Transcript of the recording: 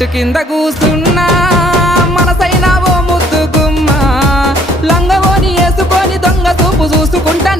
చెట్టు కింద కూస్తున్నా మనసైనా ఓ ముద్దు గుమ్మ లంగవోని వేసుకొని దొంగ చూపు చూసుకుంటా